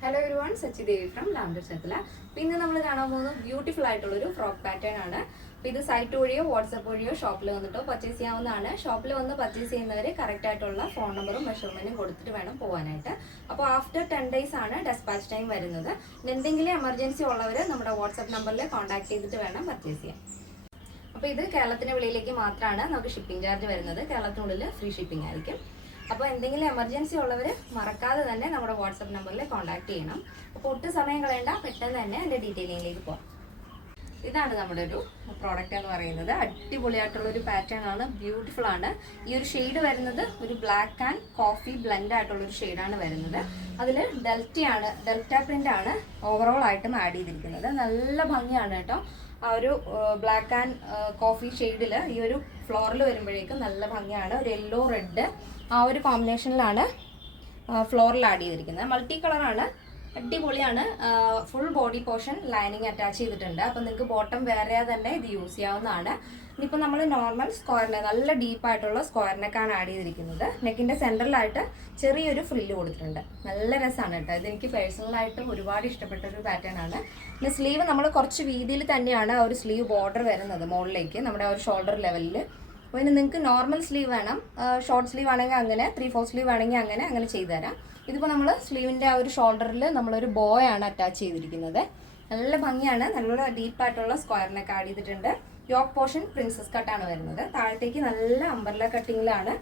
Hello everyone, Sachi Devi from Lavender Chatla. Pin the number of beautiful frock pattern. This site audio, WhatsApp audio, shop on the top purchase shop on the purchase correct phone number measurement. After 10 days dispatch time emergency WhatsApp number contact purchase. This is the shipping charge. Free shipping. അപ്പോൾ എന്തെങ്കിലും emergency ഉള്ളവർ മറക്കാതെ തന്നെ നമ്മുടെ WhatsApp നമ്പറിൽ contact ചെയ്യണം. അപ്പോൾ ഒട്ടും സമയം കളയണ്ട, പെട്ടെന്ന് തന്നെ എൻ്റെ ഡീറ്റെയിലിംഗിലേക്ക് പോകാം. ഇതാണ് നമ്മുടെ ഒരു പ്രോഡക്റ്റ് എന്ന് പറയുന്നത്. അടിപൊളിയായിട്ടുള്ള ഒരു പാറ്റേൺ ആണ്, ബ്യൂട്ടിഫുൾ ആണ്. ഈ ഒരു ഷെയ്ഡ് വരുന്നത് ഒരു ബ്ലാക്ക് ആൻഡ് കോഫി ബ്ലെൻഡ് ആയിട്ടുള്ള ഒരു ഷെയ്ഡാണ് വരുന്നത്. അതിൽ ഡെൽറ്റ പ്രിന്റ് ആണ് ഓവറോൾ ആയിട്ടും ആഡ് ചെയ്തിരിക്കുന്നത്. നല്ല ഭംഗിയാണ് കേട്ടോ. ആ ഒരു ബ്ലാക്ക് ആൻഡ് കോഫി ഷെയ്ഡിൽ ഈ ഒരു ഫ്ലോറിൽ വരുമ്പോഴേക്കും നല്ല ഭംഗിയാണ്. ഒരു യെല്ലോ റെഡ് ആ ഒരു കോമ്പിനേഷനിലാണ് ഫ്ലോറിൽ ആഡ് ചെയ്തിരിക്കുന്നത്. മൾട്ടി കളറാണ്, അടിപൊളിയാണ്. Full body portion lining attach ചെയ്തിട്ടുണ്ട്. അപ്പോൾ നിങ്ങൾക്ക് ബോട്ടം വേറെ തന്നെ ഇത് യൂസ് ചെയ്യാവുന്നതാണ്. ഇനിയിപ്പോൾ നമ്മൾ നോർമൽ സ്ക്വയറിനെ നല്ല ഡീപ്പായിട്ടുള്ള സ്ക്വയറിനൊക്കെയാണ് ആഡ് ചെയ്തിരിക്കുന്നത്. നെക്കിൻ്റെ സെൻറ്ററിലായിട്ട് ചെറിയൊരു ഫ്രില്ല് കൊടുത്തിട്ടുണ്ട്. നല്ല രസമാണ് കേട്ടോ. ഇതെനിക്ക് പേഴ്സണലായിട്ടും ഒരുപാട് ഇഷ്ടപ്പെട്ട ഒരു പാറ്റേൺ ആണ്. പിന്നെ സ്ലീവ് നമ്മൾ കുറച്ച് വീതിയിൽ തന്നെയാണ് ആ ഒരു സ്ലീവ് ബോർഡർ വരുന്നത് മുകളിലേക്ക്, നമ്മുടെ ആ ഒരു ഷോൾഡർ ലെവലിൽ. അപ്പോൾ ഇനി നിങ്ങൾക്ക് നോർമൽ സ്ലീവ് വേണം, ഷോർട്ട് സ്ലീവ് ആണെങ്കിൽ അങ്ങനെ, 3/4 സ്ലീവ് ആണെങ്കിൽ അങ്ങനെ ചെയ്തു തരാം. ഇതിപ്പോൾ നമ്മൾ സ്ലീവിൻ്റെ ആ ഒരു ഷോൾഡറിൽ നമ്മളൊരു ബോയാണ് അറ്റാച്ച് ചെയ്തിരിക്കുന്നത്. നല്ല ഭംഗിയാണ്. നല്ല ഡീപ്പായിട്ടുള്ള സ്ക്വയറിനൊക്കെ ആഡ് ചെയ്തിട്ടുണ്ട്. യോക്ക് പോർഷൻ പ്രിൻസസ് കട്ടാണ് വരുന്നത്. താഴത്തേക്ക് നല്ല അംബർല കട്ടിങ്ങിലാണ്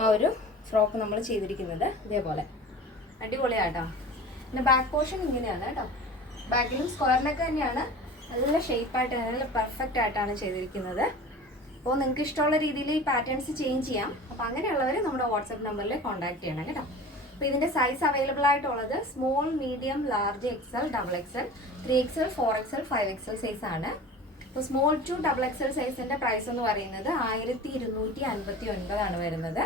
ആ ഒരു ഫ്രോക്ക് നമ്മൾ ചെയ്തിരിക്കുന്നത്. ഇതേപോലെ അടിപൊളിയാട്ടോ. പിന്നെ ബാക്ക് പോർഷൻ ഇങ്ങനെയാണ് കേട്ടോ. ബാക്കിലും സ്ക്വയറിനൊക്കെ തന്നെയാണ്. നല്ല ഷേപ്പായിട്ട് നല്ല പെർഫെക്റ്റ് ആയിട്ടാണ് ചെയ്തിരിക്കുന്നത്. അപ്പോൾ നിങ്ങൾക്ക് ഇഷ്ടമുള്ള രീതിയിൽ ഈ പാറ്റേൺസ് ചേഞ്ച് ചെയ്യാം. അപ്പോൾ അങ്ങനെയുള്ളവർ നമ്മുടെ വാട്സപ്പ് നമ്പറിൽ കോൺടാക്ട് ചെയ്യണം കേട്ടോ. അപ്പോൾ ഇതിൻ്റെ സൈസ് അവൈലബിൾ ആയിട്ടുള്ളത് small, medium, large, XL, XXL, 3XL, 4XL, 5XL size ആണ്. അപ്പോൾ സ്മോൾ ടു XXL സൈസിൻ്റെ പ്രൈസ് എന്ന് പറയുന്നത് 1259 ആണ് വരുന്നത്.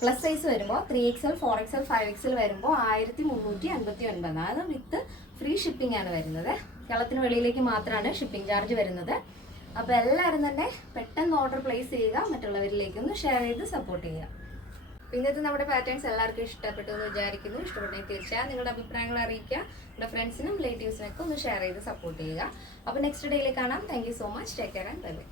പ്ലസ് സൈസ് വരുമ്പോൾ 3XL, 4XL, 5XL വരുമ്പോൾ 1359 ആണ്. വിത്ത് ഫ്രീ ഷിപ്പിംഗ് ആണ് വരുന്നത്. കേരളത്തിന് വെളിയിലേക്ക് മാത്രമാണ് ഷിപ്പിംഗ് ചാർജ് വരുന്നത്. അപ്പോൾ എല്ലാവരും തന്നെ പെട്ടെന്ന് ഓർഡർ പ്ലേസ് ചെയ്യുക, മറ്റുള്ളവരിലേക്കൊന്ന് ഷെയർ ചെയ്ത് സപ്പോർട്ട് ചെയ്യുക. ഇന്നത്തെ നമ്മുടെ പാറ്റേൺസ് എല്ലാവർക്കും ഇഷ്ടപ്പെട്ടു എന്ന് വിചാരിക്കുന്നു. ഇഷ്ടപ്പെട്ടെങ്കിൽ തീർച്ചയായും നിങ്ങളുടെ അഭിപ്രായങ്ങൾ അറിയിക്കുക. നിങ്ങളുടെ ഫ്രണ്ട്സിനും റിലേറ്റീവ്സിനൊക്കെ ഒന്ന് ഷെയർ ചെയ്ത് സപ്പോർട്ട് ചെയ്യുക. അപ്പോൾ നെക്സ്റ്റ് ഡേയിൽ കാണാം. Thank you so much. Take care and bye bye.